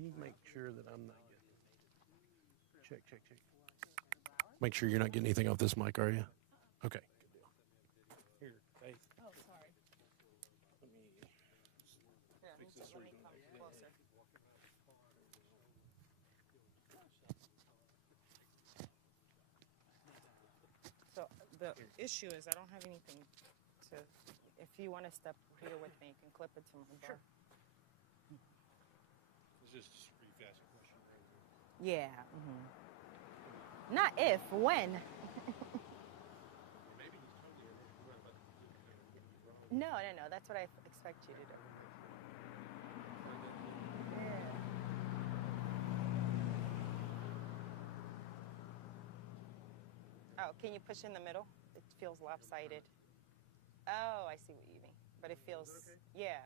Can you make sure that I'm not getting... Check. Make sure you're not getting anything off this mic, are you? Okay. Here, hey. Oh, sorry. Let me Here, fix this let me come closer. So the issue is I don't have anything to... If you want to step here with me, you can clip it to my bar. Sure. It's just a pretty fast question. Yeah. Mm-hmm. Not if, when. Maybe he's totally wrong. No. That's what I expect you to do. Yeah. Oh, can you push in the middle? It feels lopsided. Oh, I see what you mean. But it feels... Is that okay? Yeah.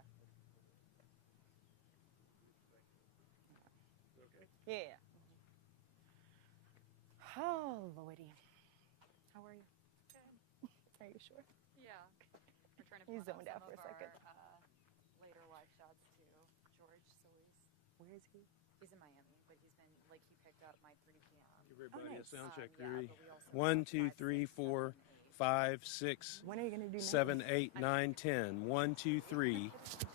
Okay. Yeah. Oh, Lordy. How are you? Good. Are you sure? Yeah. We're trying to He plan out zoned out some for a of second. our later live shots too. George Solis. Where is he? He's in Miami, but he's been like he picked up my 3 p.m. Give everybody nice. a sound check. Yeah, Three. but we also 1, have 2, 3, 4, 5, 6, When are you going to do 7, 8, 9, 10. 1, 2, 3,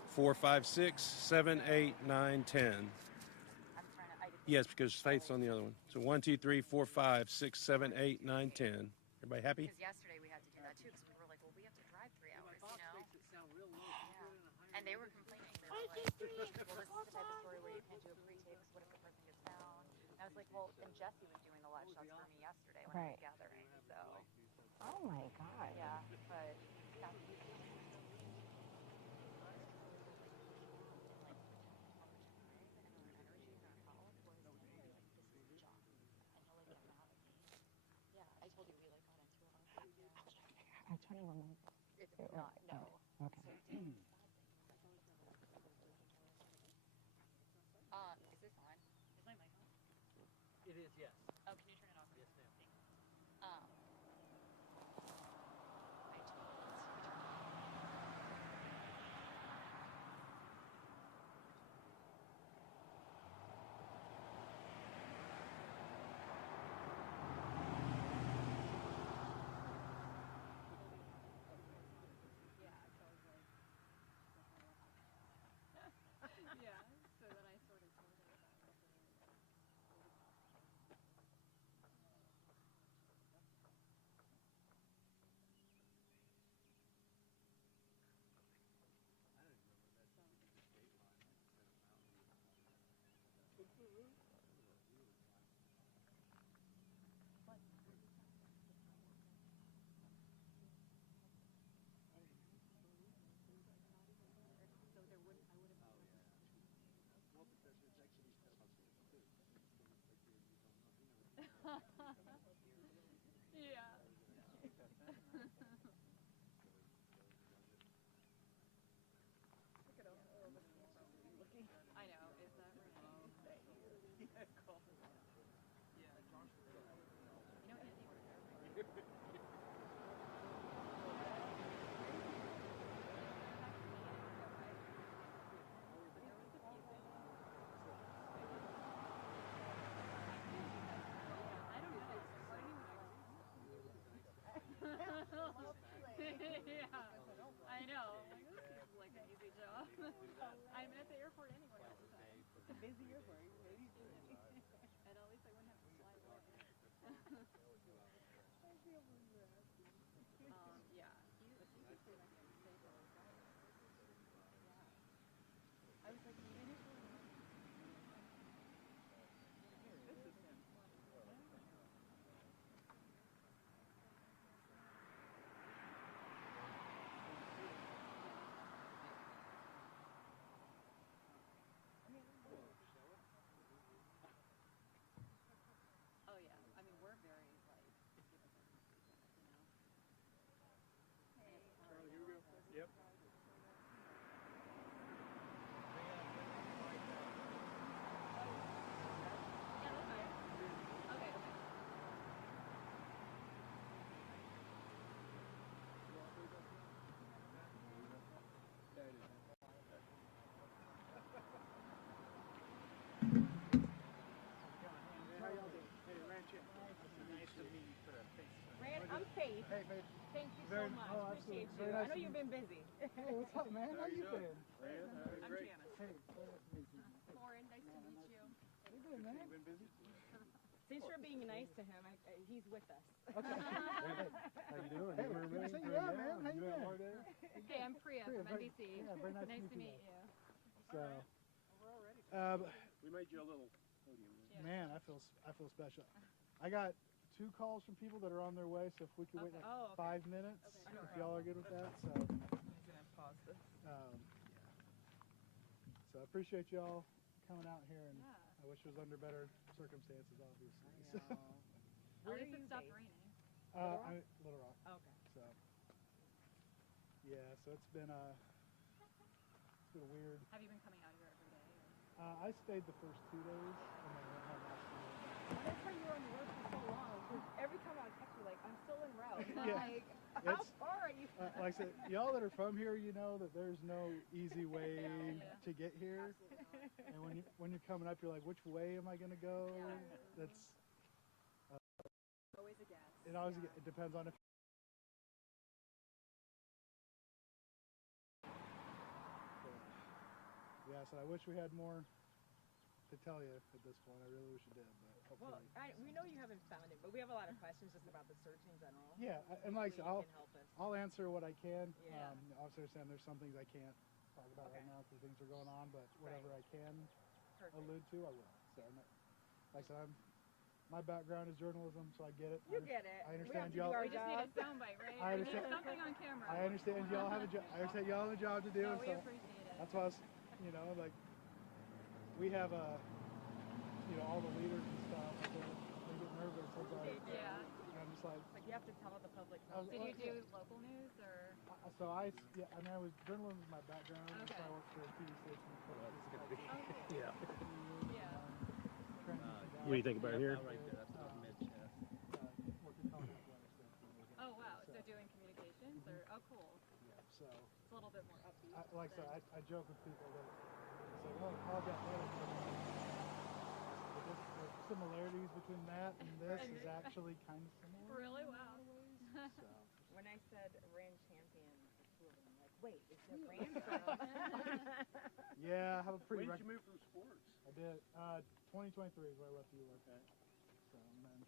4, 5, 6, 7, 8, 9, 10. I'm trying to. Yes, because Faith's on the other one. So 1, 2, 3, 4, 5, 6, 7, 8, 9, 10. Everybody happy? Because yesterday we had to do that too, because we were like, well, we have to drive 3 hours, Yeah. And they were complaining. They were like, well, this is the type of story where you can't do a pre-tape. What if the person gets found? And I was like, well, and Jesse was doing the live shots for me yesterday when I was gathering. So. Oh my God. Yeah, but. I'm trying to remember. It's not, no. Okay. Is this on? Is my mic on? It is, yes. Oh, can you turn it off? Yes, ma'am. Yeah, so then I sort of told her about it. Yeah. I know, is that right? Yeah, cool. Yeah, Josh. You know, Andy ordered Yeah, I know. Like, this seems like an easy job. I'm at the airport anyway all the time. It's a busy airport. And at least I wouldn't have to fly away. Hey, man. Thank you Very- so much. oh, Appreciate absolutely. you. Very I nice know to you've been busy. Hey, what's up, man? How you been? I'm Janice. Hey, very nice to meet you. Lauren, nice to meet you. How you been, man? You been busy? Since you're being nice to him, he's with us. Okay. How you doing? Hey, good to see you out, man. How you been? Hey, I'm Priya Priya, from very- NBC. yeah, very nice to Nice to meet meet you. you. So, We made you a little podium. man, I feel special. I got 2 calls from people that are on their way, so if we could wait like Oh, okay. 5 minutes, if y'all are good with that. So, I'm gonna pause this. so I appreciate y'all coming out here, and Yeah. I wish it was under better circumstances, obviously. At least it stopped raining. Little Rock. Okay. So, yeah, so it's been weird. Have you been coming out here every day? I stayed the first 2 days, and then went home last night. That's why you were on the road for so long. Because every time I would text you, like, I'm still en route. Yeah. Like, how It's- far are you? Like I said, y'all that are from here, you know that there's no easy way to get here. And when you're coming up, you're like, which way am I going to go? That's Always a guess. it depends on if. Yeah, so I wish we had more to tell you at this point. I really wish we did, but hopefully. Well, we know you haven't found it, but we have a lot of questions just about the search in general. Yeah, and like I said, Hopefully you can help us. I'll answer what I can. Yeah. Obviously, I understand there's some things I can't talk about right Okay. now because things are going on, but whatever I can Perfect. allude to, I will. So, like I said, my background is journalism, so I get it. You get it. I We understand have to do y'all. our We just need a job. soundbite, right? I We need understand- something on camera. I understand y'all have a job. I understand y'all have a job to do, No, and we so appreciate it. that's why I was, like we have all the leaders and stuff. Like they get nervous sometimes. Yeah. And I'm just like, Like, you have to tell the public. I was- Did you do local news or? I was journalism is my background. Okay. So I worked for a TV station. For Yeah. Yeah. What do you think about here? Oh wow. So doing communications or? Oh cool. So It's a little bit more upbeat. like I said, I joke with people that say, "Oh, all got better." The similarities between that and this is actually kind of similar. Really? Wow. So. When I said Rand champion, the two of them like, wait, is there Rand from? Yeah, I have a pretty. When did you move from sports? I did. 2023 is where I left you. Okay. So and then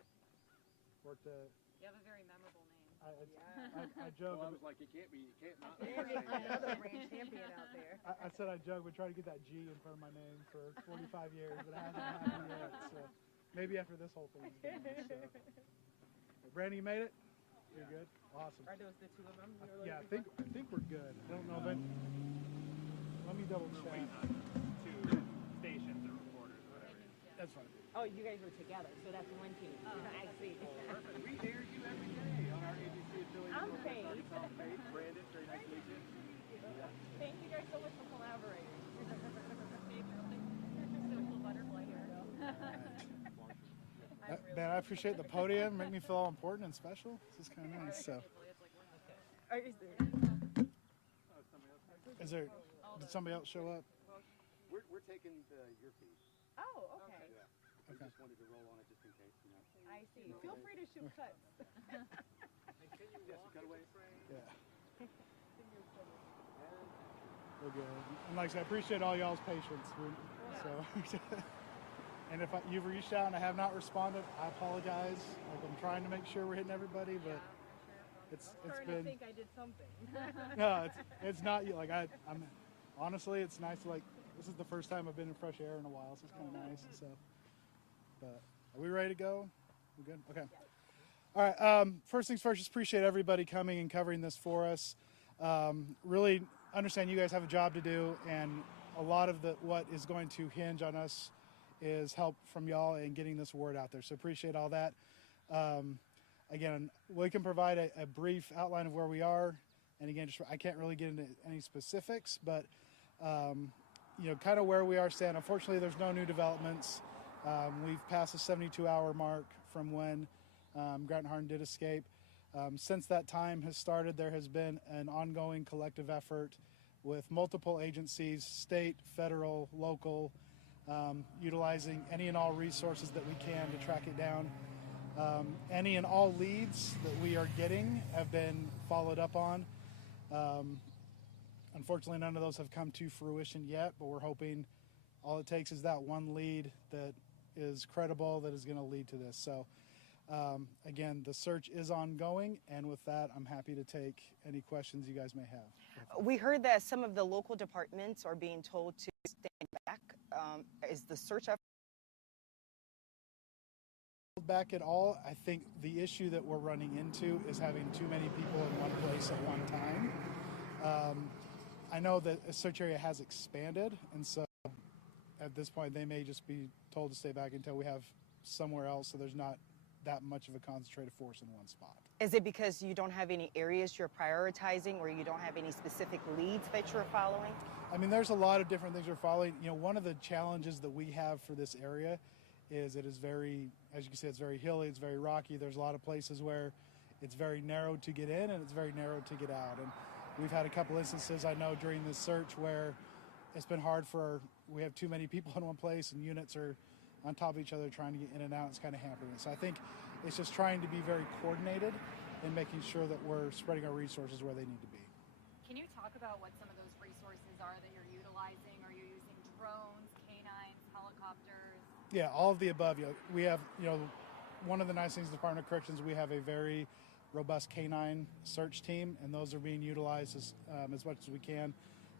worked at. You have a very memorable name. I joke. Well, I was like, you can't not. Another Rand champion out there. I said I joke. We try to get that G in front of my name for 45 years, but it hasn't happened yet. So maybe after this whole thing is done. So. Brandon, you made it. You're good. Awesome. Are those the two of them? Yeah, I think we're good. I don't know if let me double check. 2 stations or reporters or whatever. That's fine. Oh, you guys were together, so that's one team. I see. We air you every day on our ABC affiliate. I'm paid. Brandon, very nice to meet you. Thank you guys so much for collaborating. Social butterfly here. Man, I appreciate the podium. Make me feel all important and special. This is kind of nice. So, is there? Did somebody else show up? We're taking your feed. Oh, okay. Yeah. We just wanted to roll on it just in case, I see. Feel free to shoot cuts. Yes, cutaways. Yeah. We're good. And like I said, I appreciate all y'all's patience. And if you've reached out and I have not responded, I apologize. Like I'm trying to make sure we're hitting everybody, but it's Starting been. to think I did something. No, it's not you. Like I'm honestly, it's nice to this is the first time I've been in fresh air in a while, so it's kind of nice. So, but are we ready to go? We good? Okay. All right. First things first, just appreciate everybody coming and covering this for us. Really understand you guys have a job to do, and a lot of what is going to hinge on us is help from y'all in getting this word out there. So appreciate all that. Again, we can provide a brief outline of where we are. And again, I can't really get into any specifics, but kind of where we are standing. Unfortunately, there's no new developments. We've passed the 72-hour mark from when Grant Hardin did escape. Since that time has started, there has been an ongoing collective effort with multiple agencies, state, federal, local, utilizing any and all resources that we can to track it down. Any and all leads that we are getting have been followed up on. Unfortunately, none of those have come to fruition yet, but we're hoping all it takes is that one lead that is credible that is going to lead to this. So, again, the search is ongoing, and with that, I'm happy to take any questions you guys may have. We heard that some of the local departments are being told to stand back. Is the search effort Back at all? I think the issue that we're running into is having too many people in one place at one time. I know that a search area has expanded, and so at this point they may just be told to stay back until we have somewhere else, so there's not that much of a concentrated force in one spot. Is it because you don't have any areas you're prioritizing, or you don't have any specific leads that you're following? I mean, there's a lot of different things we're following. You know, one of the challenges that we have for this area is it is very, as you can see, it's very hilly, it's very rocky. There's a lot of places where it's very narrow to get in and it's very narrow to get out. And we've had a couple instances, I know, during this search where it's been hard we have too many people in one place and units are on top of each other trying to get in and out. It's kind of hampering it. So I think it's just trying to be very coordinated and making sure that we're spreading our resources where they need to be. Can you talk about what some of those resources are that you're utilizing? Are you using drones, canines, helicopters? Yeah, all of the above. You know, we have, one of the nice things in the Department of Corrections, we have a very robust canine search team, and those are being utilized as much as we can.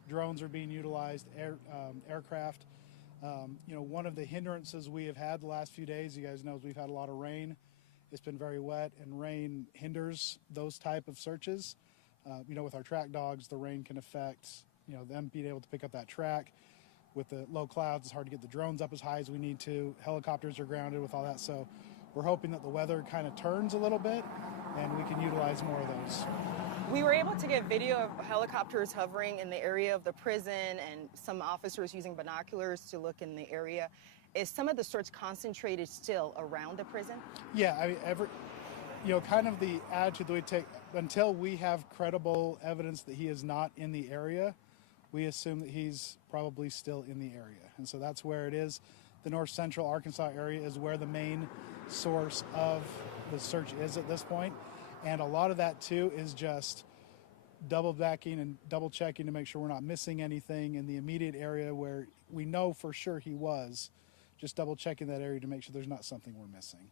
Drones are being utilized, aircraft. One of the hindrances we have had the last few days, you guys know, is we've had a lot of rain. It's been very wet, and rain hinders those type of searches. With our track dogs, the rain can affect, them being able to pick up that track. With the low clouds, it's hard to get the drones up as high as we need to. Helicopters are grounded with all that. So we're hoping that the weather kind of turns a little bit and we can utilize more of those. We were able to get video of helicopters hovering in the area of the prison and some officers using binoculars to look in the area. Is some of the search concentrated still around the prison? Yeah, I mean, kind of the attitude that we take until we have credible evidence that he is not in the area, we assume that he's probably still in the area. And so that's where it is. The north central Arkansas area is where the main source of the search is at this point. And a lot of that too is just double backing and double checking to make sure we're not missing anything in the immediate area where we know for sure he was. Just double checking that area to make sure there's not something we're missing.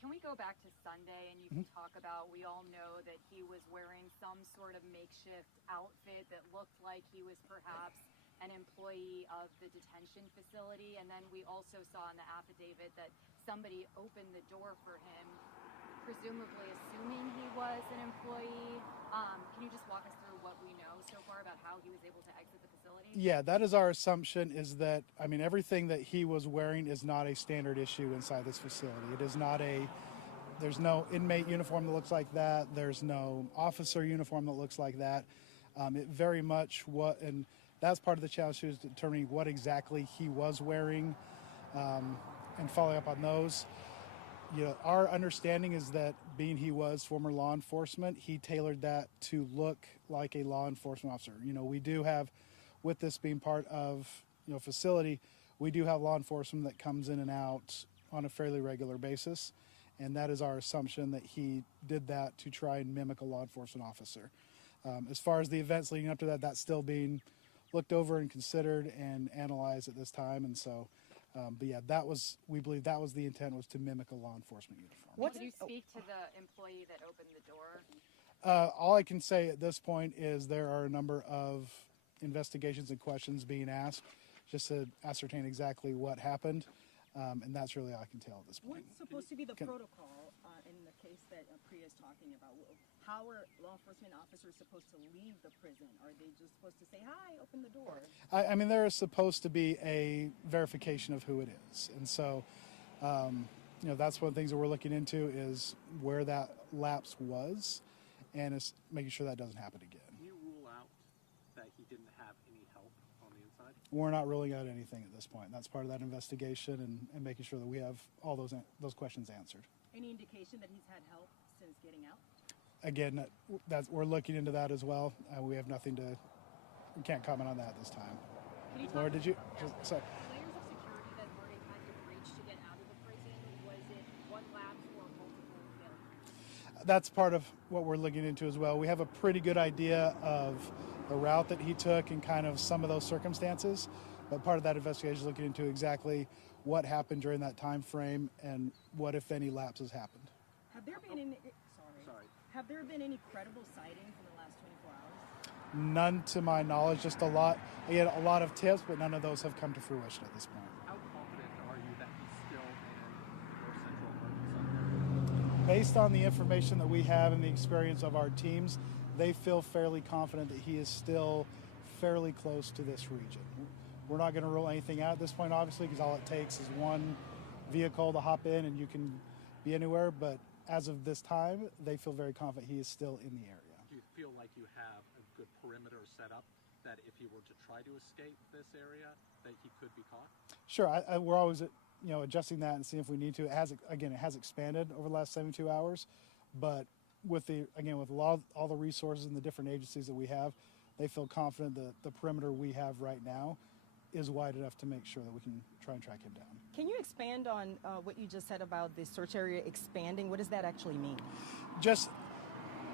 Can we go back to Sunday and you can talk about, we all know that he was wearing some sort of makeshift outfit that looked like he was perhaps an employee of the detention facility, and then we also saw in the affidavit that somebody opened the door for him, presumably assuming he was an employee. Can you just walk us through what we know so far about how he was able to exit the facility? Yeah, that is our assumption, is that, everything that he was wearing is not a standard issue inside this facility. It is not there's no inmate uniform that looks like that. There's no officer uniform that looks like that. It very much and that's part of the challenge, is determining what exactly he was wearing and following up on those. Our understanding is that being he was former law enforcement, he tailored that to look like a law enforcement officer. We do have, with this being part of, facility, we do have law enforcement that comes in and out on a fairly regular basis. And that is our assumption, that he did that to try and mimic a law enforcement officer. As far as the events leading up to that, that's still being looked over and considered and analyzed at this time. And so, but yeah, we believe that was the intent, was to mimic a law enforcement uniform. Can you speak to the employee that opened the door? All I can say at this point is there are a number of investigations and questions being asked just to ascertain exactly what happened. And that's really all I can tell at this point. What's supposed to be the protocol in the case that Priya is talking about? How are law enforcement officers supposed to leave the prison? Are they just supposed to say, hi, open the door? There is supposed to be a verification of who it is. And so, that's one of the things that we're looking into, is where that lapse was, and it's making sure that doesn't happen again. Can you rule out that he didn't have any help on the inside? We're not ruling out anything at this point. That's part of that investigation and making sure that we have all those questions answered. Any indication that he's had help since getting out? Again, we're looking into that as well. We can't comment on that at this time. Laura, did you? Sorry. Layers of security that Hardin had to breach to get out of the prison, was it one lapse or multiple that's part of what we're looking into as well. We have a pretty good idea of the route that he took and kind of some of those circumstances, but part of that investigation is looking into exactly what happened during that time frame and what, if any, lapses happened. Have there been any? Have there been any credible sightings in the last 24 hours? None to my knowledge. Just a lot of tips, but none of those have come to fruition at this point. How confident are you that he's still in North Central Arkansas? Based on the information that we have and the experience of our teams, they feel fairly confident that he is still fairly close to this region. We're not going to rule anything out at this point, obviously, because all it takes is one vehicle to hop in and you can be anywhere. But as of this time, they feel very confident he is still in the area. Do you feel like you have a good perimeter set up that if he were to try to escape this area, that he could be caught? Sure, we're always adjusting that and seeing if we need to. It has expanded over the last 72 hours, but with all the resources and the different agencies that we have, they feel confident that the perimeter we have right now is wide enough to make sure that we can try and track him down. Can you expand on what you just said about the search area expanding? What does that actually mean? Just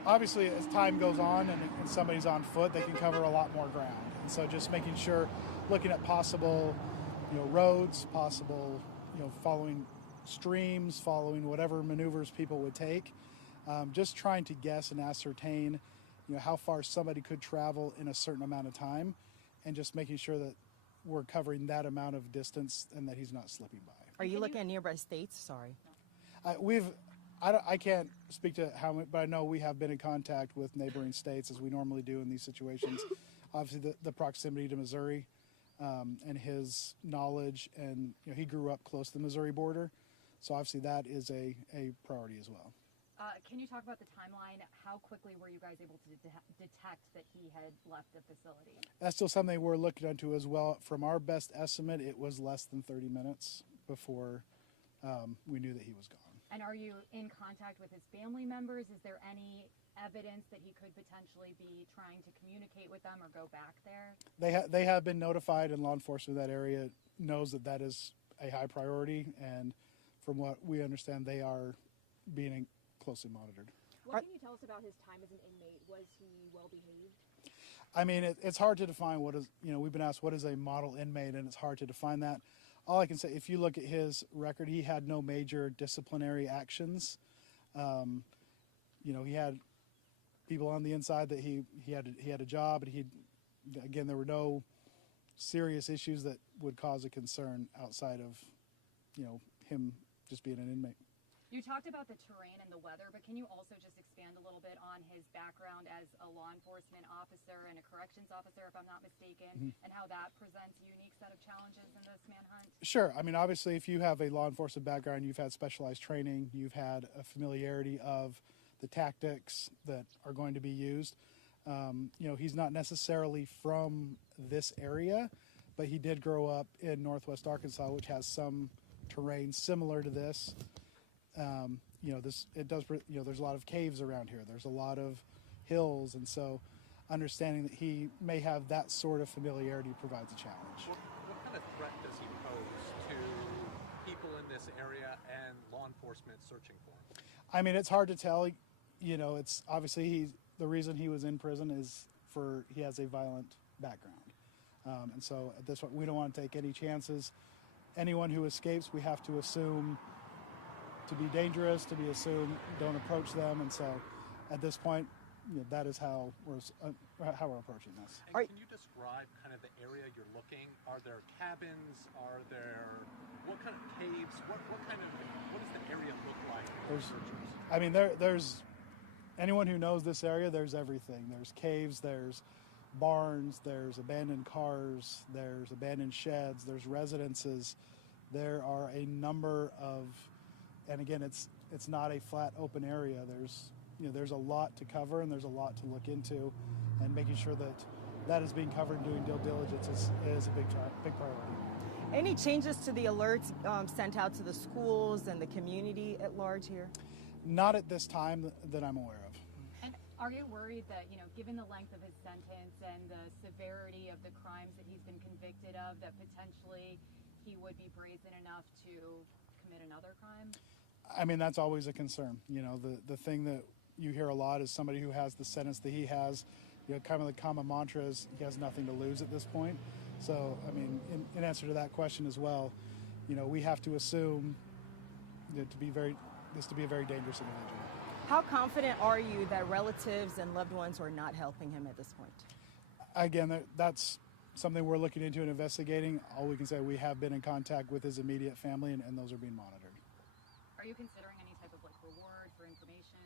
obviously, as time goes on and somebody's on foot, they can cover a lot more ground. And so just making sure, looking at possible, roads, possible, following streams, following whatever maneuvers people would take, just trying to guess and ascertain, how far somebody could travel in a certain amount of time, and just making sure that we're covering that amount of distance and that he's not slipping by. Are you looking at nearby states? Sorry. I can't speak to how many, but I know we have been in contact with neighboring states, as we normally do in these situations. Obviously, the proximity to Missouri and his knowledge, and he grew up close to the Missouri border, so obviously that is a priority as well. Can you talk about the timeline? How quickly were you guys able to detect that he had left the facility? That's still something we're looking into as well. From our best estimate, it was less than 30 minutes before we knew that he was gone. And are you in contact with his family members? Is there any evidence that he could potentially be trying to communicate with them or go back there? They have been notified, and law enforcement in that area knows that is a high priority, and from what we understand, they are being closely monitored. What can you tell us about his time as an inmate? Was he well behaved? I mean, it's hard to define what is, we've been asked what is a model inmate, and it's hard to define that. All I can say, if you look at his record, he had no major disciplinary actions. He had people on the inside that he had a job, and there were no serious issues that would cause a concern outside of, him just being an inmate. You talked about the terrain and the weather, but can you also just expand a little bit on his background as a law enforcement officer and a corrections officer, if I'm not mistaken, and how that presents a unique set of challenges in this manhunt? Sure. I mean, obviously, if you have a law enforcement background, you've had specialized training, you've had a familiarity of the tactics that are going to be used. He's not necessarily from this area, but he did grow up in Northwest Arkansas, which has some terrain similar to this. There's a lot of caves around here. There's a lot of hills, and so understanding that he may have that sort of familiarity provides a challenge. What kind of threat does he pose to people in this area and law enforcement searching for him? I mean, it's hard to tell. It's obviously the reason he was in prison is he has a violent background, and so at this point we don't want to take any chances. Anyone who escapes, we have to assume to be dangerous, to be assumed, don't approach them, and so at this point, that is how we're approaching this. And can you describe kind of the area you're looking? Are there cabins? What kind of caves? What does the area look like for researchers? I mean, there's anyone who knows this area, there's everything. There's caves, there's barns, there's abandoned cars, there's abandoned sheds, there's residences. There are a number of, and again, it's not a flat open area. There's a lot to cover, and there's a lot to look into, and making sure that is being covered and doing due diligence is a big priority. Any changes to the alerts sent out to the schools and the community at large here? Not at this time that I'm aware of. And are you worried that, given the length of his sentence and the severity of the crimes that he's been convicted of, that potentially he would be brazen enough to commit another crime? I mean, that's always a concern. The thing that you hear a lot is somebody who has the sentence that he has. You know, kind of the common mantra is he has nothing to lose at this point. So, I mean, in answer to that question as well, you know, we have to assume that to be a very dangerous individual. How confident are you that relatives and loved ones are not helping him at this point? Again, that's something we're looking into and investigating. All we can say, we have been in contact with his immediate family, and those are being monitored. Are you considering any type of like reward for information?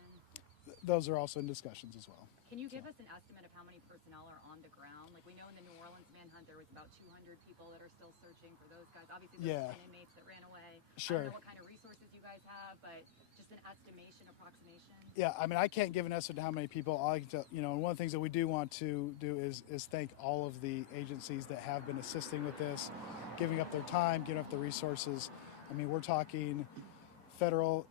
Those are also in discussions as well. Can you give us an estimate of how many personnel are on the ground? Like we know in the New Orleans manhunt there was about 200 people that are still searching for those guys. Obviously there's some inmates that ran away. Sure. I don't know what kind of resources you guys have, but just an estimation, approximation. Yeah, I mean, I can't give an estimate to how many people. All I can tell, you know, and one of the things that we do want to do is thank all of the agencies that have been assisting with this, giving up their time, giving up their resources. I mean, we're talking federal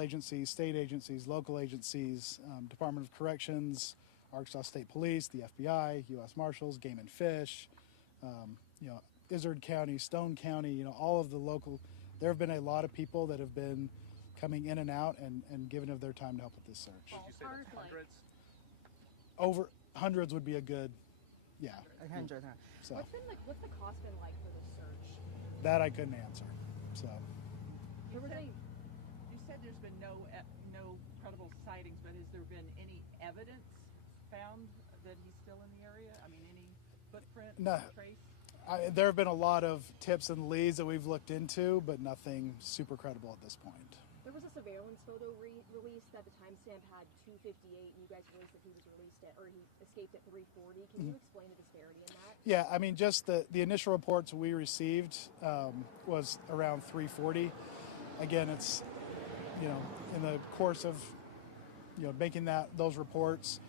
agencies, state agencies, local agencies, Department of Corrections, Arkansas State Police, the FBI, U.S. Marshals, Game and Fish, you know, Izard County, Stone County, you know, all of the local. There have been a lot of people that have been coming in and out and giving of their time to help with this search. Did you say that's hundreds? Over hundreds would be a good, yeah. 100, huh? So What's the cost been like for the search? that I couldn't answer. So You said there's been no credible sightings, but has there been any evidence found that he's still in the area? I mean, any footprint, No. trace? there have been a lot of tips and leads that we've looked into, but nothing super credible at this point. There was a surveillance photo released that the timestamp had 2:58, and you guys released that he was released at, or he escaped at 3:40. Can you explain the disparity in that? Yeah, I mean, just the initial reports we received was around 3:40. Again, it's, you know, in the course of, you know, making those reports,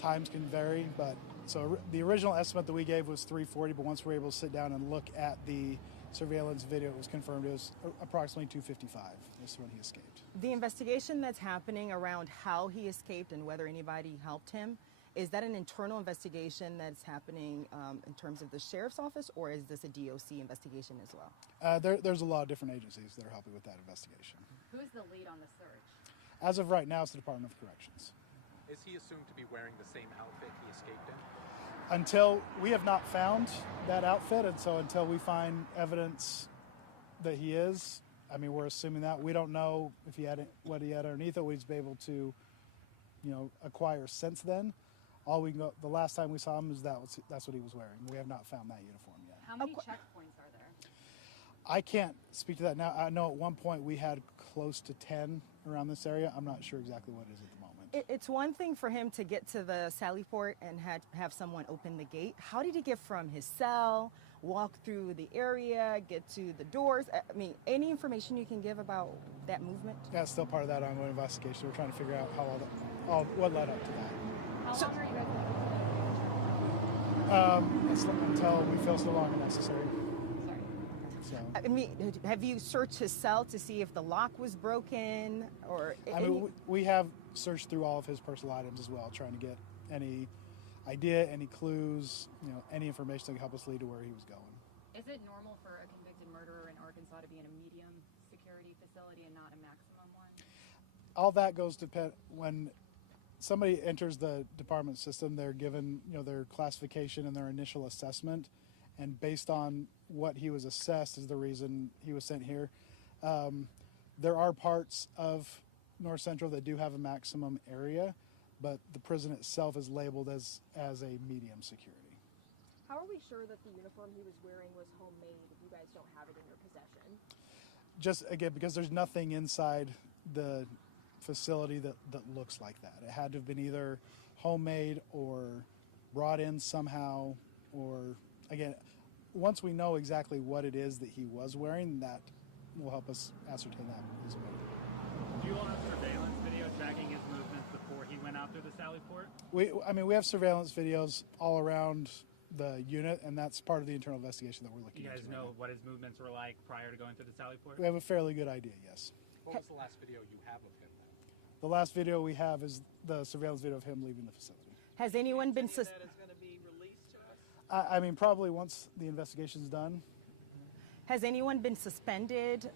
times can vary, but so the original estimate that we gave was 3:40, but once we were able to sit down and look at the surveillance video, it was confirmed it was approximately 2:55. That's when he escaped. The investigation that's happening around how he escaped and whether anybody helped him, is that an internal investigation that's happening in terms of the sheriff's office, or is this a DOC investigation as well? There's a lot of different agencies that are helping with that investigation. Who is the lead on the search? As of right now, it's the Department of Corrections. Is he assumed to be wearing the same outfit he escaped in? Until we have not found that outfit, and so until we find evidence that he is, I mean, we're assuming that. We don't know if he had what he had underneath it. We've been able to, you know, acquire since then. All we can go, the last time we saw him is that's what he was wearing. We have not found that uniform yet. How many checkpoints are there? I can't speak to that now. I know at one point we had close to 10 around this area. I'm not sure exactly what it is at the moment. It's one thing for him to get to the Sally Port and have someone open the gate. How did he get from his cell, walk through the area, get to the doors? I mean, any information you can give about that movement? That's still part of that ongoing investigation. We're trying to figure out how what led up to that. How long are you guys looking for? Until we feel it's no longer necessary. Sorry. So, I mean, have you searched his cell to see if the lock was broken or? I mean, we have searched through all of his personal items as well, trying to get any idea, any clues, you know, any information that can help us lead to where he was going. Is it normal for a convicted murderer in Arkansas to be in a medium security facility and not a maximum one? All that goes to when somebody enters the department system, they're given, you know, their classification and their initial assessment, and based on what he was assessed is the reason he was sent here. There are parts of North Central that do have a maximum area, but the prison itself is labeled as a medium security. How are we sure that the uniform he was wearing was homemade if you guys don't have it in your possession? Just again, because there's nothing inside the facility that looks like that. It had to have been either homemade or brought in somehow, or again, once we know exactly what it is that he was wearing, that will help us ascertain that as well. Do you all have surveillance video tracking his movements before he went out through the Sally Port? We have surveillance videos all around the unit, and that's part of the internal investigation that we're looking You at. guys know what his movements were like prior to going through the Sally Port? We have a fairly good idea, yes. What was the last video you have of him then? The last video we have is the surveillance video of him leaving the facility. Has anyone been That is going to be released to us? I mean, probably once the investigation's done. Has anyone been suspended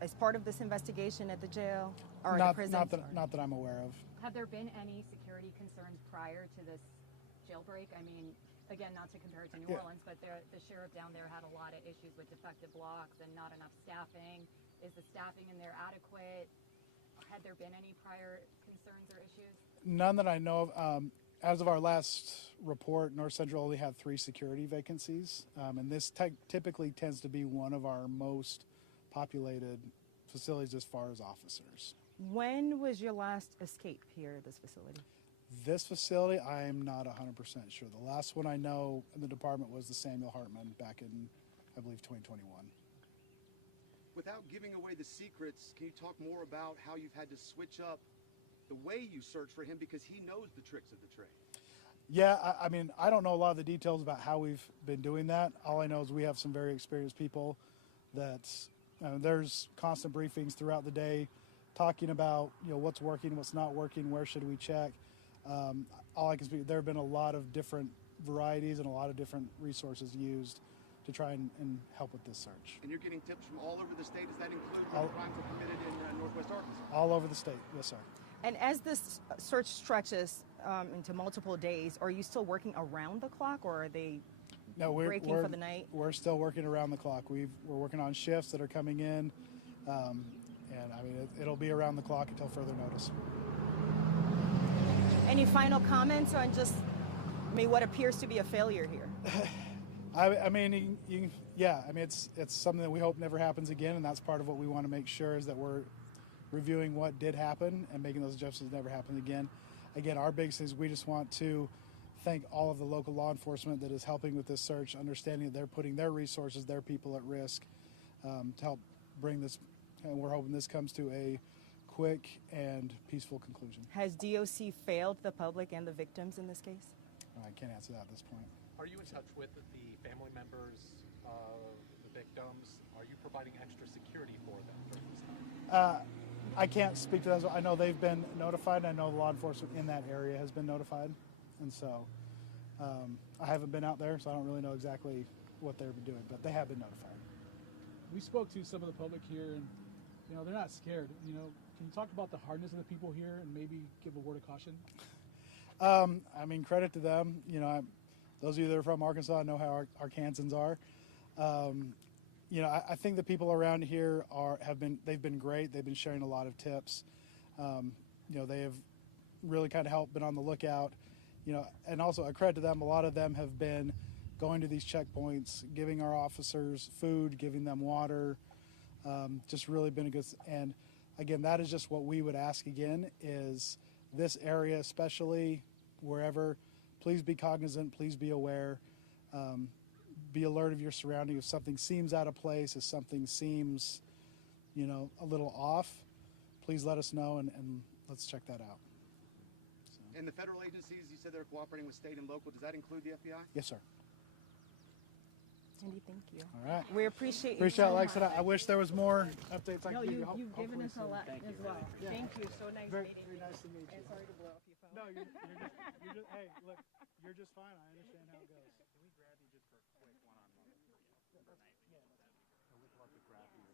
as part of this investigation at the jail or the prison? Not that I'm aware of. Have there been any security concerns prior to this jailbreak? I mean, again, not to compare it to New Orleans, but the sheriff down there had a lot of issues with defective locks and not enough staffing. Is the staffing in there adequate? Had there been any prior concerns or issues? None that I know of. As of our last report, North Central only had 3 security vacancies, and this typically tends to be one of our most populated facilities as far as officers. When was your last escape here at this facility? This facility, I'm not 100% sure. The last one I know in the department was the Samuel Hartman back in, I believe, 2021. Without giving away the secrets, can you talk more about how you've had to switch up the way you search for him because he knows the tricks of the trade? Yeah, I mean, I don't know a lot of the details about how we've been doing that. All I know is we have some very experienced people that there's constant briefings throughout the day talking about, what's working, what's not working, where should we check. All I can speak, there have been a lot of different varieties and a lot of different resources used to try and help with this search. And you're getting tips from all over the state. Does that include where the crimes were committed in Northwest Arkansas? All over the state, yes, sir. And as this search stretches into multiple days, are you still working around the clock, or are they breaking for the night? We're still working around the clock. We're working on shifts that are coming in, and I mean it'll be around the clock until further notice. Any final comments on just what appears to be a failure here? I mean, it's something that we hope never happens again, and that's part of what we want to make sure is that we're reviewing what did happen and making those adjustments never happen again. Again, our biggest thing is we just want to thank all of the local law enforcement that is helping with this search, understanding that they're putting their resources, their people at risk to help bring this, and we're hoping this comes to a quick and peaceful conclusion. Has DOC failed the public and the victims in this case? I can't answer that at this point. Are you in touch with the family members of the victims? Are you providing extra security for them during this time? I can't speak to that. I know they've been notified. I know law enforcement in that area has been notified. And so I haven't been out there, so I don't really know exactly what they've been doing, but they have been notified. We spoke to some of the public here, and they're not scared. Can you talk about the hardness of the people here and maybe give a word of caution? I mean, credit to them. Those of you that are from Arkansas know how Arkansans are. I think the people around here they've been great. They've been sharing a lot of tips. They have really kind of helped, been on the lookout. And also a credit to them. A lot of them have been going to these checkpoints, giving our officers food, giving them water. Just really been a good. And again, that is just what we would ask again is this area, especially wherever, please be cognizant, please be aware, be alert of your surroundings. If something seems out of place, if something seems, a little off, please let us know and let's check that out. So. And the federal agencies, you said they're cooperating with state and local. Does that include the FBI? Yes, sir. Andy, thank you. All right. We appreciate you. Appreciate it. Like I said, I wish there was more updates. You've given us a lot as well. Yeah. Thank you. So nice Very meeting you. nice to meet you. And sorry to blow up your phone. No, you're just hey, look, you're just fine. I understand how it goes. Can we grab you just for a quick one-on-one for you overnight? Yeah. We'd love to grab you.